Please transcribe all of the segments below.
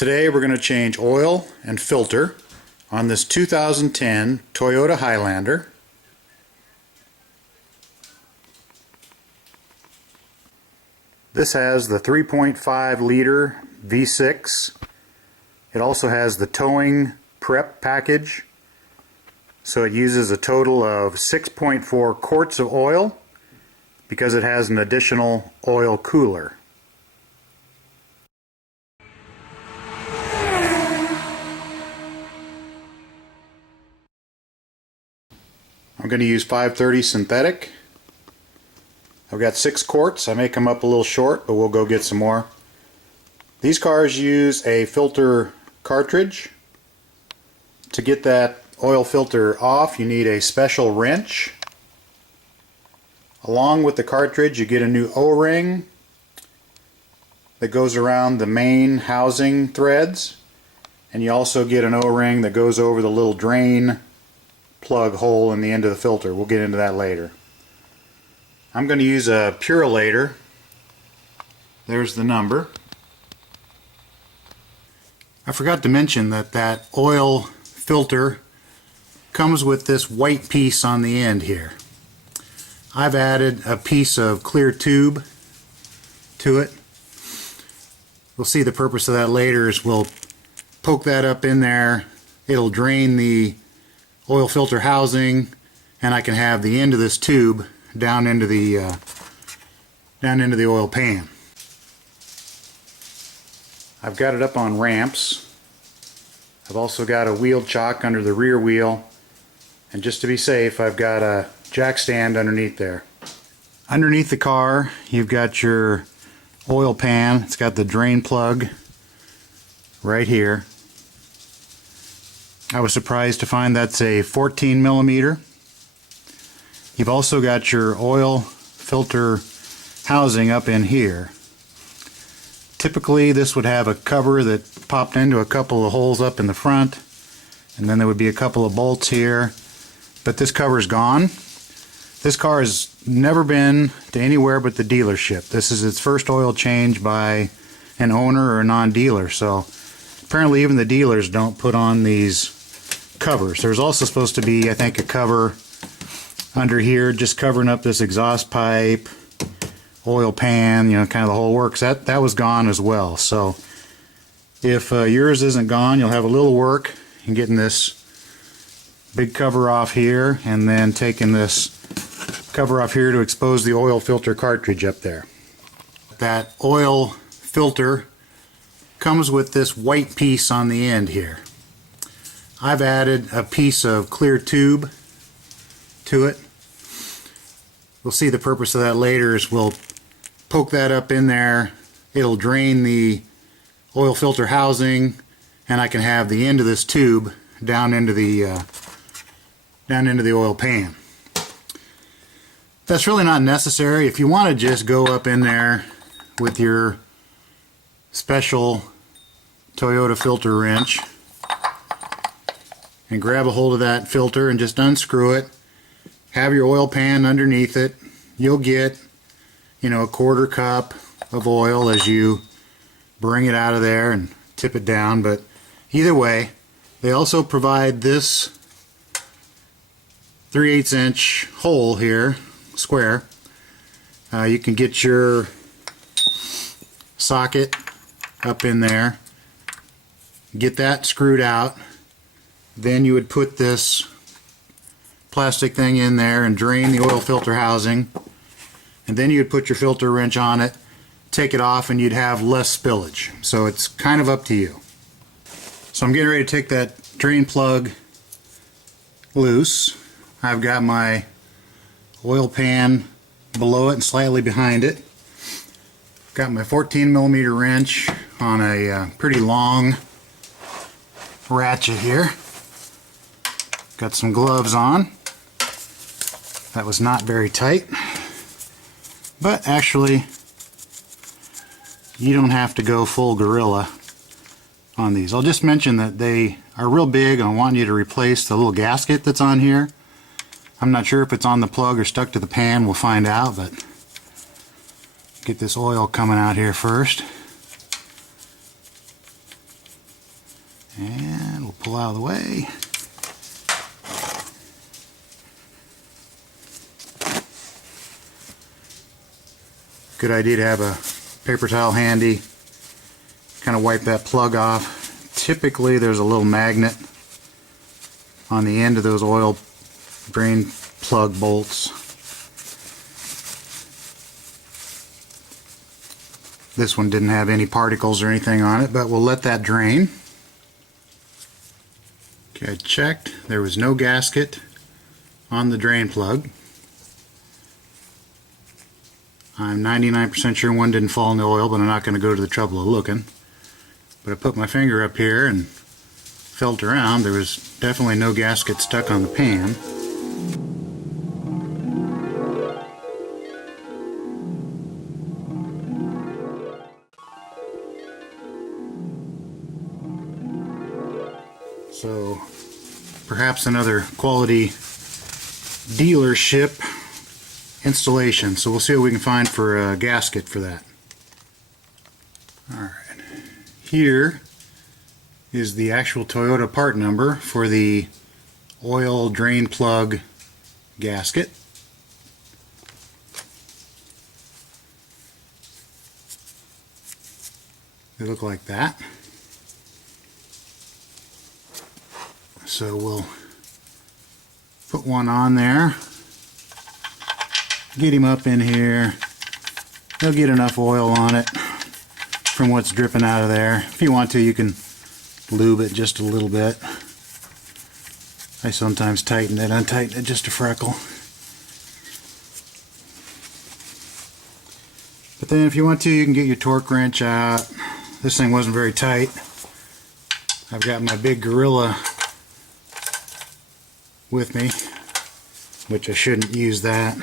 Today we're going to change oil and filter on this 2010 Toyota Highlander. This has the 3.5 liter V6. It also has the towing prep package. So it uses a total of 6.4 quarts of oil because it has an additional oil cooler. I'm going to use 530 synthetic. I've got 6 quarts. I may come up a little short, but we'll go get some more. These cars use a filter cartridge. To get that oil filter off, you need a special wrench. Along with the cartridge, you get a new O-ring that goes around the main housing threads, and you also get an O-ring that goes over the little drain plug hole in the end of the filter. We'll get into that later. I'm going to use a purulator. There's the number. I forgot to mention that oil filter comes with this white piece on the end here. I've added a piece of clear tube to it. We'll see the purpose of that later. Is we'll poke that up in there. It'll drain the oil filter housing, and I can have the end of this tube down into the oil pan. I've got it up on ramps. I've also got a wheel chock under the rear wheel, and just to be safe, I've got a jack stand underneath there. Underneath the car, you've got your oil pan. It's got the drain plug right here. I was surprised to find that's a 14 millimeter. You've also got your oil filter housing up in here. Typically this would have a cover that popped into a couple of holes up in the front, and then there would be a couple of bolts here, but this cover's gone. This car has never been to anywhere but the dealership. This is its first oil change by an owner or a non-dealer, so apparently even the dealers don't put on these covers. There's also supposed to be, I think, a cover under here just covering up this exhaust pipe, oil pan, kind of the whole works. That was gone as well. So if yours isn't gone, you'll have a little work in getting this big cover off here, and then taking this cover off here to expose the oil filter cartridge up there. That oil filter comes with this white piece on the end here. I've added a piece of clear tube to it. We'll see the purpose of that later. Is we'll poke that up in there. It'll drain the oil filter housing, and I can have the end of this tube down into the oil pan. That's really not necessary. If you want to just go up in there with your special Toyota filter wrench and grab a hold of that filter and just unscrew it, have your oil pan underneath it, you'll get a quarter cup of oil as you bring it out of there and tip it down. But either way, they also provide this 3/8 inch hole here, square. You can get your socket up in there, get that screwed out. Then you would put this plastic thing in there and drain the oil filter housing, and then you'd put your filter wrench on it, take it off, and you'd have less spillage. So it's kind of up to you. So I'm getting ready to take that drain plug loose. I've got my oil pan below it and slightly behind it. Got my 14 millimeter wrench on a pretty long ratchet here. Got some gloves on. That was not very tight, but actually you don't have to go full gorilla on these. I'll just mention that they are real big, and I want you to replace the little gasket that's on here. I'm not sure if it's on the plug or stuck to the pan. We'll find out, but get this oil coming out here first. And we'll pull out of the way. Good idea to have a paper towel handy. Kind of wipe that plug off. Typically there's a little magnet on the end of those oil drain plug bolts. This one didn't have any particles or anything on it, but we'll let that drain. Okay, I checked. There was no gasket on the drain plug. I'm 99% sure one didn't fall in the oil, but I'm not going to go to the trouble of looking. But I put my finger up here and felt around. There was definitely no gasket stuck on the pan. So perhaps another quality dealership installation. So we'll see what we can find for a gasket for that. Alright, here is the actual Toyota part number for the oil drain plug gasket. They look like that. So we'll put one on there, get him up in here. He'll get enough oil on it from what's dripping out of there. If you want to, you can lube it just a little bit. I sometimes tighten it, untighten it just a freckle. But then if you want to, you can get your torque wrench out. This thing wasn't very tight. I've got my big Gorilla with me, which I shouldn't use that.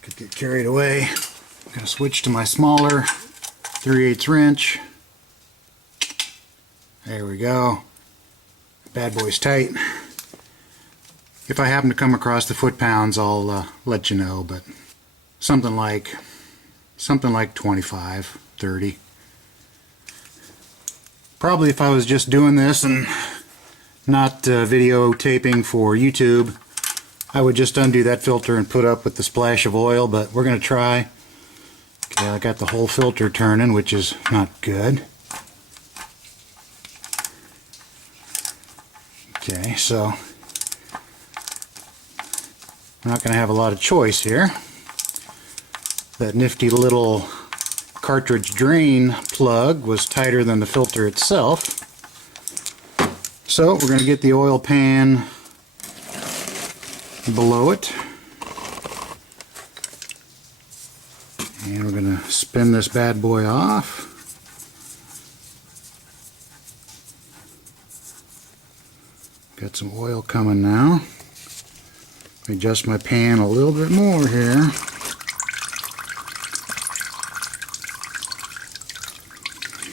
Could get carried away. I'm going to switch to my smaller 3/8 wrench. There we go. Bad boy's tight. If I happen to come across the foot-pounds, I'll let you know, but something like 25, 30. Probably if I was just doing this and not videotaping for YouTube, I would just undo that filter and put up with the splash of oil, but we're going to try. Okay, I got the whole filter turning, which is not good. Okay, so I'm not going to have a lot of choice here. That nifty little cartridge drain plug was tighter than the filter itself. So we're going to get the oil pan below it. And we're going to spin this bad boy off. Got some oil coming now. Adjust my pan a little bit more here.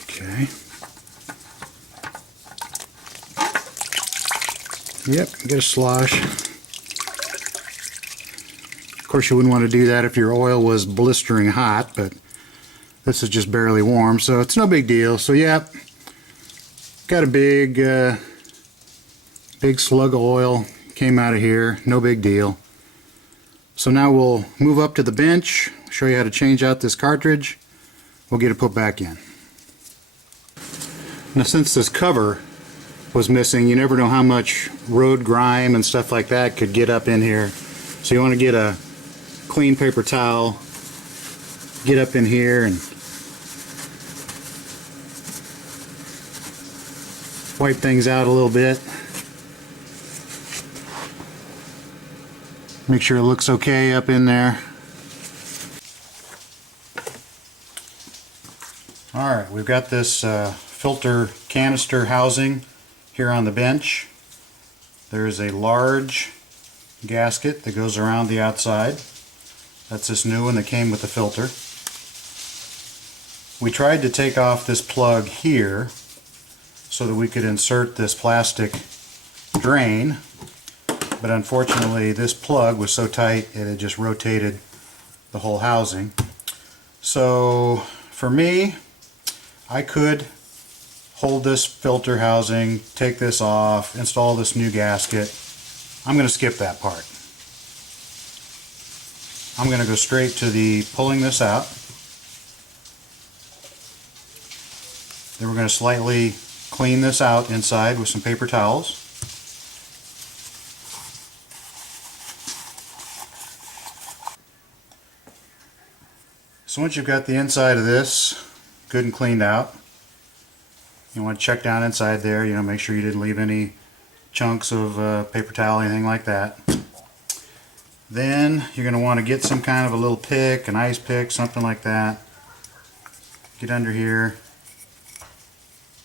Okay. Yep, get a slosh. Of course, you wouldn't want to do that if your oil was blistering hot, but this is just barely warm, so it's no big deal. So, yeah, got a big slug of oil came out of here, no big deal. So now we'll move up to the bench, show you how to change out this cartridge. We'll get it put back in. Now, since this cover was missing, you never know how much road grime and stuff like that could get up in here. So you want to get a clean paper towel, get up in here and wipe things out a little bit. Make sure it looks okay up in there. Alright, we've got this filter canister housing here on the bench. There's a large gasket that goes around the outside. That's this new one that came with the filter. We tried to take off this plug here so that we could insert this plastic drain, but unfortunately this plug was so tight it had just rotated the whole housing. So for me, I could hold this filter housing, take this off, install this new gasket. I'm going to skip that part. I'm going to go straight to the pulling this out. Then we're going to slightly clean this out inside with some paper towels. So once you've got the inside of this good and cleaned out, you want to check down inside there, make sure you didn't leave any chunks of paper towel, anything like that. Then you're going to want to get some kind of a little pick, an ice pick, something like that. Get under here,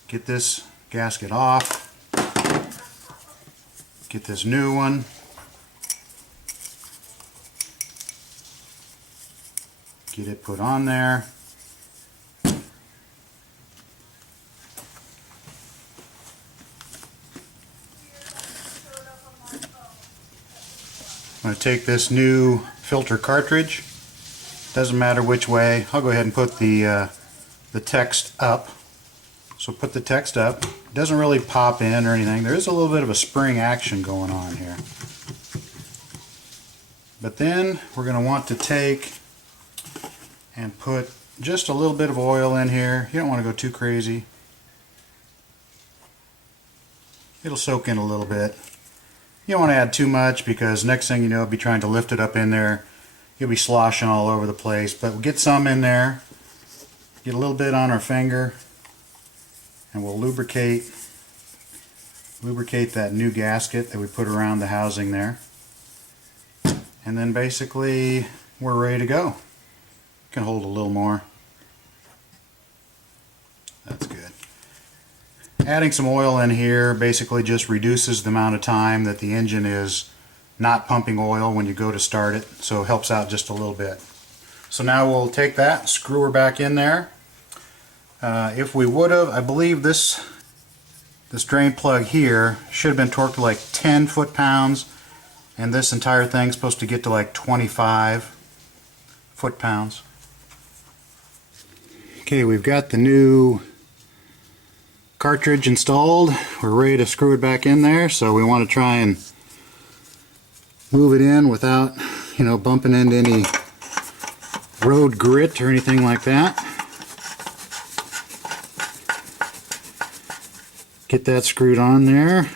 get this gasket off, get this new one. Get it put on there. I'm going to take this new filter cartridge. Doesn't matter which way. I'll go ahead and put the text up. So put the text up. It doesn't really pop in or anything. There is a little bit of a spring action going on here. But then we're going to want to take and put just a little bit of oil in here. You don't want to go too crazy. It'll soak in a little bit. You don't want to add too much because next thing you know, you'll be trying to lift it up in there. You'll be sloshing all over the place. But we'll get some in there. Get a little bit on our finger. And we'll lubricate that new gasket that we put around the housing there. And then basically we're ready to go. Can hold a little more. That's good. Adding some oil in here basically just reduces the amount of time that the engine is not pumping oil when you go to start it, so it helps out just a little bit. So now we'll take that, screw her back in there. If we would have, I believe this drain plug here should have been torqued to like 10 foot-pounds, and this entire thing's supposed to get to like 25 foot-pounds. Okay, we've got the new cartridge installed. We're ready to screw it back in there, so we want to try and move it in without, bumping into any road grit or anything like that. Get that screwed on there.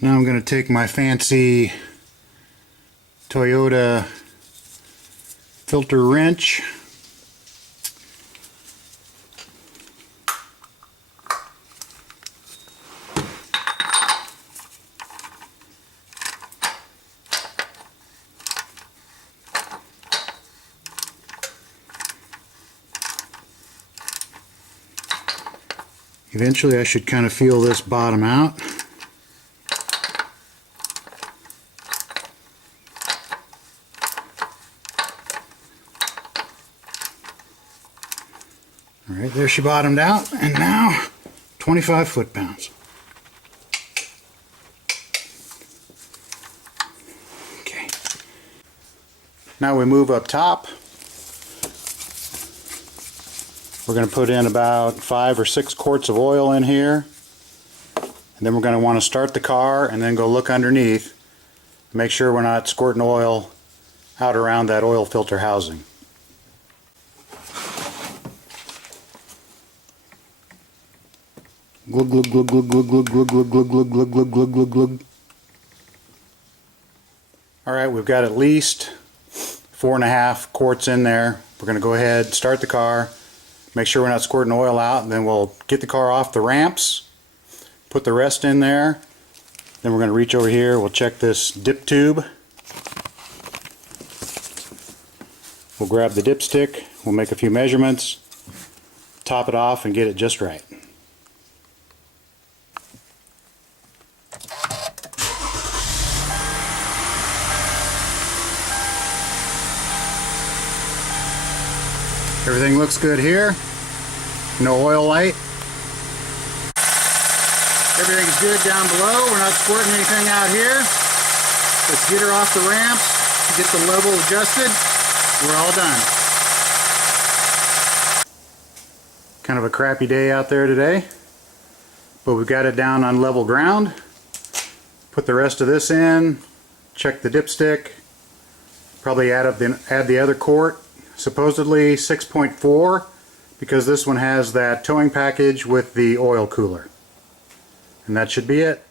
Now I'm going to take my fancy Toyota filter wrench. Eventually I should kind of feel this bottom out. Alright, there she bottomed out, and now 25 foot-pounds. Okay. Now we move up top. We're going to put in about 5 or 6 quarts of oil in here. And then we're going to want to start the car and then go look underneath. Make sure we're not squirting oil out around that oil filter housing. Glug glug glug glug glug glug glug glug glug glug glug glug glug glug glug. Alright, we've got at least 4.5 quarts in there. We're going to go ahead, start the car, make sure we're not squirting oil out, and then we'll get the car off the ramps, put the rest in there. Then we're going to reach over here, we'll check this dip tube. We'll grab the dipstick, we'll make a few measurements, top it off and get it just right. Everything looks good here. No oil light. Everything's good down below. We're not squirting anything out here. Let's get her off the ramps, get the level adjusted. We're all done. Kind of a crappy day out there today, but we've got it down on level ground. Put the rest of this in, check the dipstick, probably add the other quart, supposedly 6.4, because this one has that towing package with the oil cooler. And that should be it.